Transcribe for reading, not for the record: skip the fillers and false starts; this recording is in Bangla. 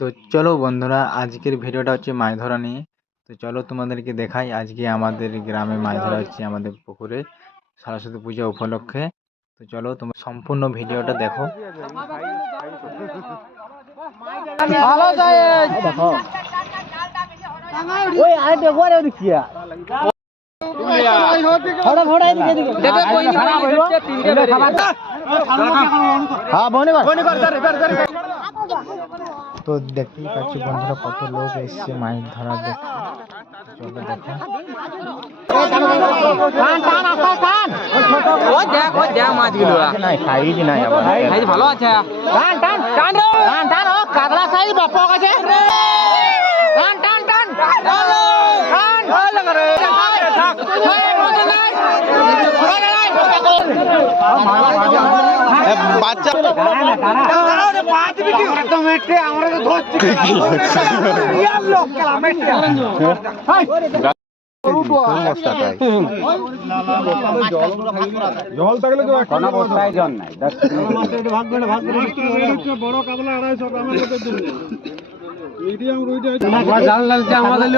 তো চলো বন্ধুরা, আজকের ভিডিওটা হচ্ছে মাছ ধরা নিয়ে। তো চলো তোমাদেরকে দেখাই আজকে আমাদের গ্রামে মাছ ধরা হচ্ছে আমাদের পুকুরে সরস্বতী পূজা উপলক্ষে। তো চলো তোমরা সম্পূর্ণ ভিডিওটা দেখো। তো দেখতেই পাচ্ছি বন্ধুরা কত লোক এসছে মাছ ধরা দেখতে। চলো দেখো। ভালো আছে কাতলা সাইজ বাপক আছে। বাচ্চা জল থাকলে তো বস্তায় জল নাই। বড় কাতলা 250 মিডিয়াম রুইটা জাল লাগছে আমাদের।